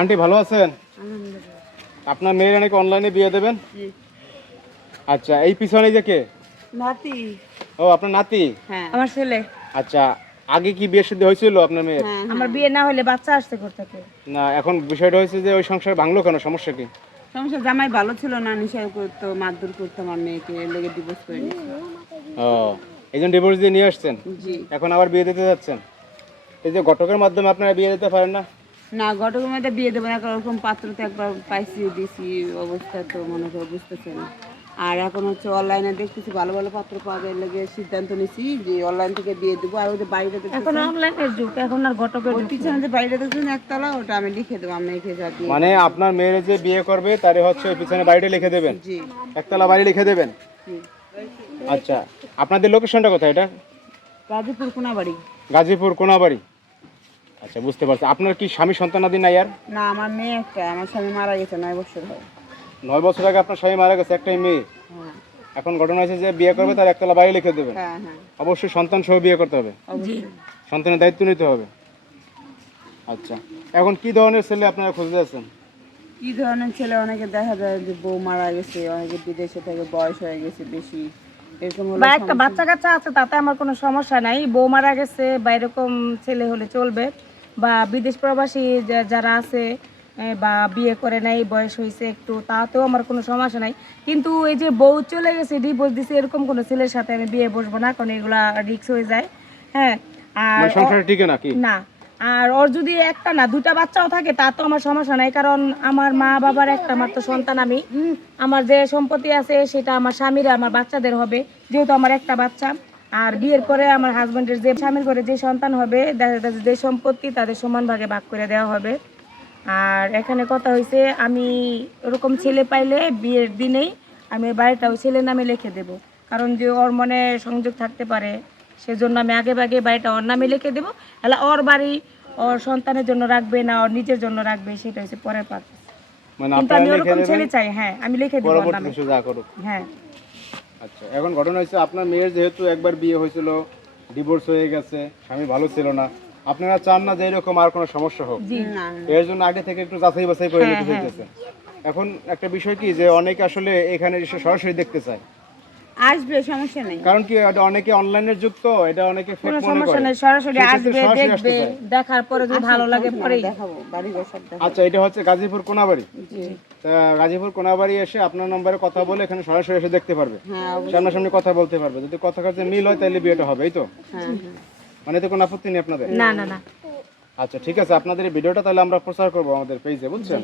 Aunty ভালো আছেন? আপনার মেয়ের নাকি অনলাইনে বিয়ে দেবেন? আচ্ছা, এই পিছনে যে কে? নাতি। ও আপনার নাতি? হ্যাঁ, আমার ছেলে। আচ্ছা, আগে কি বিয়ে শাদী হয়েছিল আপনার মেয়ের? আমার বিয়ে না হলে বাচ্চা আসতে থেকে। না, এখন বিষয়টা হয়েছে যে ওই সংসার ভাঙলো কেন, সমস্যা কি? সমস্যা জামাই ভালো ছিল না, নেশা করতো, মারধর করতো আমার মেয়েকে, এর লেগে ডিভোর্স করে নিয়েছে। ও, এই জন্য ডিভোর্স দিয়ে নিয়ে আসছেন? জি। এখন আবার বিয়ে দিতে যাচ্ছেন? এই যে ঘটকের মাধ্যমে আপনারা বিয়ে দিতে পারেন না? না, ঘটকের মধ্যে বিয়ে দেবো না, ওরকম পাত্র তো একবার পাইছি, দিছি, অবস্থা তো মনে করে বুঝতেছে না। আর এখন হচ্ছে অনলাইনে দেখতেছি ভালো ভালো পাত্র পাওয়া যায়, লেগে সিদ্ধান্ত নিছি যে অনলাইন থেকে বিয়ে দেবো। আর ওই যে বাইরে এখন অনলাইনের যুগ, এখন আর ঘটকের ওই পিছনে যে বাইরে দেখছেন একতলা, ওটা আমি লিখে দেবো, আমি লিখে যা দিয়ে। মানে আপনার মেয়ের যে বিয়ে করবে তারে হচ্ছে ওই পিছনে বাড়িটা লিখে দেবেন? জি। একতলা বাড়ি লিখে দেবেন? জি। আচ্ছা, আপনাদের লোকেশনটা কোথায় এটা? গাজীপুর কোনাবাড়ি। গাজীপুর কোনাবাড়ি। আচ্ছা, বুঝতে পারছি। আপনার কি স্বামী সন্তানাদি নাই আর? না, আমার মেয়ে একটা, আমার স্বামী মারা গেছে 9 বছর হয়। 9 বছর আগে আপনার স্বামী মারা গেছে, একটাই মেয়ে। হ্যাঁ। এখন ঘটনা হয়েছে যে বিয়ে করবে তার একতলা বাড়ি লিখে দেবেন? হ্যাঁ হ্যাঁ, অবশ্যই সন্তান সহ বিয়ে করতে হবে, সন্তানের দায়িত্ব নিতে হবে। আচ্ছা, এখন কি ধরনের ছেলে আপনারা খুঁজে আছেন? কি ধরনের ছেলে? অনেকে দেখা যায় যে বউ মারা গেছে, অনেকে বিদেশে থেকে বয়স হয়ে গেছে বেশি, এরকম হলে বা একটা বাচ্চা কাচ্চা আছে তাতে আমার কোনো সমস্যা নাই, বউ মারা গেছে বা এরকম ছেলে হলে চলবে। বা বিদেশ প্রবাসী যারা আছে বা বিয়ে করে নাই, বয়স হয়েছে একটু, তাতেও আমার কোনো সমস্যা নাই। কিন্তু এই যে বউ চলে গেছে, ডিভোর্স দিছে, এরকম কোনো ছেলের সাথে আমি বিয়ে বসবো না, কারণ এগুলা রিস্ক হয়ে যায়। হ্যাঁ। আর সংসারে টিকে নাকি? না, আর ওর যদি একটা না 2টা বাচ্চাও থাকে তা তো আমার সমস্যা নাই, কারণ আমার মা বাবার একটা মাত্র সন্তান আমি। আমার যে সম্পত্তি আছে সেটা আমার স্বামীর, আমার বাচ্চাদের হবে, যেহেতু আমার একটা বাচ্চা। আর বিয়ের পরে আমার হাজবেন্ডের যে স্বামীর ঘরে যে সন্তান হবে, দেখা যাচ্ছে যে সম্পত্তি তাদের সমান ভাগে ভাগ করে দেওয়া হবে। আর এখানে কথা হয়েছে, আমি ওরকম ছেলে পাইলে বিয়ের দিনেই আমি বাড়িটাও ছেলের নামে লিখে দেব, কারণ যে ওর মনে সংযোগ থাকতে পারে, সেজন্য আমি আগে ভাগে বাড়িটা ওর নামে লিখে দেবো। তাহলে ওর বাড়ি ওর সন্তানের জন্য রাখবে না ওর নিজের জন্য রাখবে, সেটা হচ্ছে পরের পারপাস। মানে কিন্তু আমি ওরকম ছেলে চাই। হ্যাঁ, আমি লিখে দেব ওর নামে। যা করুক। হ্যাঁ। আচ্ছা, এখন ঘটনা হচ্ছে আপনার মেয়ের যেহেতু একবার বিয়ে হয়েছিল, ডিভোর্স হয়ে গেছে, স্বামী ভালো ছিল না, আপনারা চান না যে এরকম আর কোনো সমস্যা হোক? এর জন্য আগে থেকে একটু যাচাই বাছাই করে নিতে চাইতেছে। এখন একটা বিষয় কি যে অনেকে আসলে এখানে এসে সরাসরি দেখতে চায়, আসবে, সমস্যা নেই। কারণ কি এটা অনেকে অনলাইনের যুগ, তো এটা অনেকে ফেক মনে সমস্যা করে। নেই, সরাসরি আসবে, দেখবে, দেখার পরে যদি ভালো লাগে পরে দেখাবো, বাড়ি ঘর সব দেখাবো। আচ্ছা, এটা হচ্ছে গাজীপুর কোনাবাড়ি। তা গাজীপুর কোনাবাড়ি এসে আপনার নম্বরে কথা বলে এখানে সরাসরি এসে দেখতে পারবে, সামনাসামনি কথা বলতে পারবে। যদি কথা কাজে মিল হয় তাহলে বিয়েটা হবে, এই তো? মানে এতে কোনো আপত্তি নেই আপনাদের? না না না। আচ্ছা, ঠিক আছে। আপনাদের এই ভিডিওটা তাহলে আমরা প্রচার করবো আমাদের পেজে, বুঝছেন?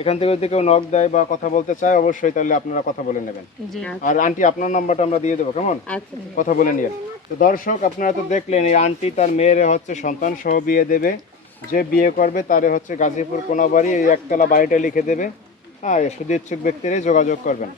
এখান থেকে যদি কেউ নক দেয় বা কথা বলতে চায়, অবশ্যই তাহলে আপনারা কথা বলে নেবেন। আর আন্টি, আপনার নাম্বারটা আমরা দিয়ে দেবো, কেমন? কথা বলে নিয়ে। তো দর্শক, আপনারা তো দেখলেন এই আন্টি তার মেয়ের হচ্ছে সন্তান সহ বিয়ে দেবে। যে বিয়ে করবে তারে হচ্ছে গাজীপুর কোনাবাড়ি এই একতলা বাড়িটা লিখে দেবে। হ্যাঁ, শুধু ইচ্ছুক ব্যক্তিরাই যোগাযোগ করবেন।